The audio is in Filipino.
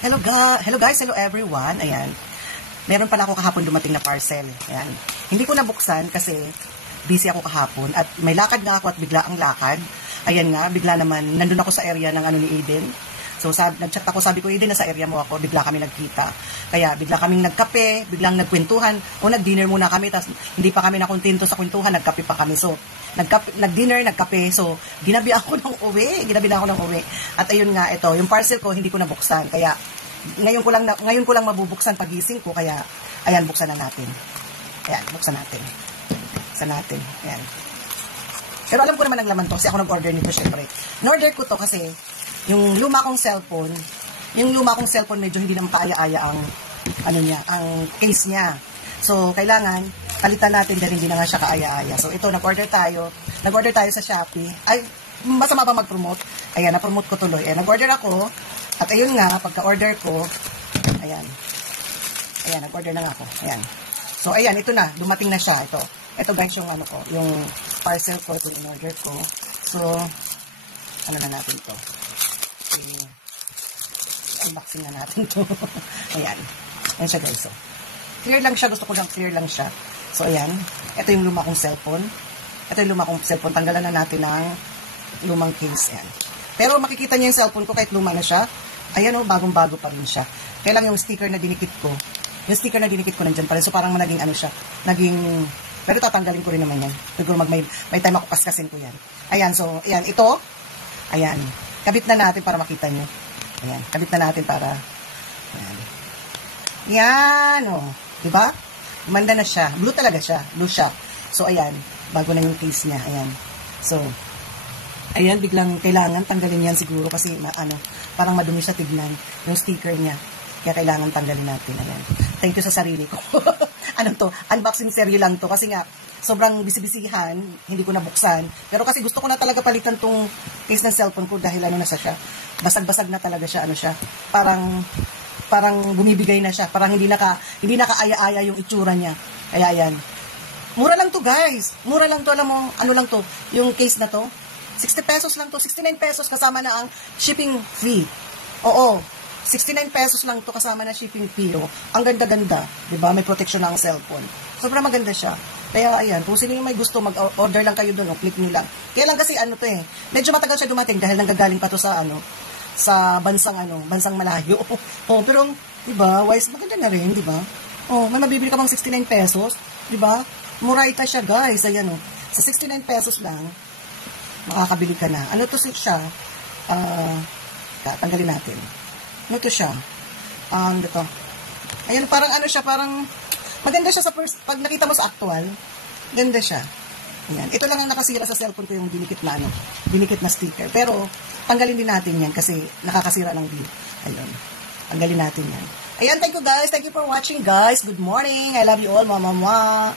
Hello guys, hello everyone. Ayan. Meron pala ako kahapon dumating na parcel. Ayan. Hindi ko nabuksan kasi busy ako kahapon at may lakad nga ako at bigla ang lakad. Ayan nga, bigla naman nandun ako sa area ng ano ni Eden. So nag-chat ako, sabi ko, Eden, nasa area mo ako, bigla kami nagkita. Kaya bigla kaming nagkape, biglang nagkwentuhan, o nag-dinner muna kami, tapos hindi pa kami nakontento sa kwentuhan, nagkape pa kami. So nag-dinner, nagkape, so ginabi na ako ng uwi. At ayun nga, ito, yung parcel ko, hindi ko nabuksan. Kaya ngayon ko lang mabubuksan pagising ko, kaya ayan, buksan na natin. Ayan, buksan natin. Ayan. Pero alam ko naman ang laman to, kasi ako nag-order nito syempre. In-order ko to kasi yung luma kong cellphone medyo hindi naman paaya-aya ang ang case niya. So kailangan palitan natin dahil hindi na nga siya kaaya-aya. So ito, nag-order tayo sa Shopee. Ay, masama ba mag-promote? Ayan, na-promote ko tuloy. Ayan, nag-order ako. At ayun nga, pagka-order ko, ayan, nag-order na nga ako. Ayan. So ayan, ito na, dumating na siya. Ito guys yung yung parcel ko, ito yung in-order ko. So, ano na natin to? Unboxing na natin to. Ayan. Ayan siya guys. So, clear lang siya. Gusto ko lang clear lang siya. So, ayan. Ito yung luma kong cellphone. Tanggalan na natin ng lumang case. Ayan. Pero makikita niyo yung cellphone ko kahit luma na siya. Ayan o, bagong-bago pa rin siya. Kaya lang yung sticker na dinikit ko. Nandyan pa rin. So, parang naging siya. Pero tatanggalin ko rin naman yan. Siguro may time ako kaskasin ko yan. Ayan, so, ayan, ito. Ayan. Kabit na natin para makita nyo. Ayan, kabit na natin para, ayan. Yan, o. Diba? Gumanda na siya. Blue talaga siya. Blue siya. So, ayan. Bago na yung case niya. Ayan. So, ayan, biglang kailangan tanggalin yan siguro kasi, parang madumi siya tignan. Yung sticker niya. Kaya kailangan tanggalin natin. Ayan. Thank you sa sarili ko. Unboxing seryo lang to. Kasi nga, sobrang bisibisihan, hindi ko nabuksan. Pero kasi gusto ko na talaga palitan tong case ng cellphone ko dahil na siya. Basag-basag na talaga siya, parang bumibigay na siya. Parang hindi nakaaya-aya yung itsura niya. Kaya ayan. Mura lang to guys. Mura lang to. Alam mo, lang to? Yung case na to. 60 pesos lang to. 69 pesos kasama na ang shipping fee. Oo. 69 pesos lang to kasama na shipping fee. Oh. Ang ganda-ganda. Diba? May protection na ang cellphone. Sobrang maganda siya. Kaya ayan, kung sino yung may gusto, mag-order lang kayo doon, click nyo lang. Kaya lang kasi medyo matagal siya dumating dahil nanggagaling pa to sa sa bansang malayo. Oh, pero diba, wise, maganda na rin, diba? Oh, may mabibili ka bang 69 pesos, diba? Muraita siya, guys. Ayan sa 69 pesos lang makakabili ka na. Ano to siya? Tanggalin natin. Ano to siya? Ito. Ayan, parang parang maganda siya pag nakita mo sa actual, ganda siya. Ayan. Ito lang ang nakasira sa cellphone ko, yung dinikit na sticker. Pero, tanggalin din natin yan kasi nakakasira ng view. Ayun. Tanggalin natin yan. Ayan, thank you guys. Thank you for watching guys. Good morning. I love you all. Mama.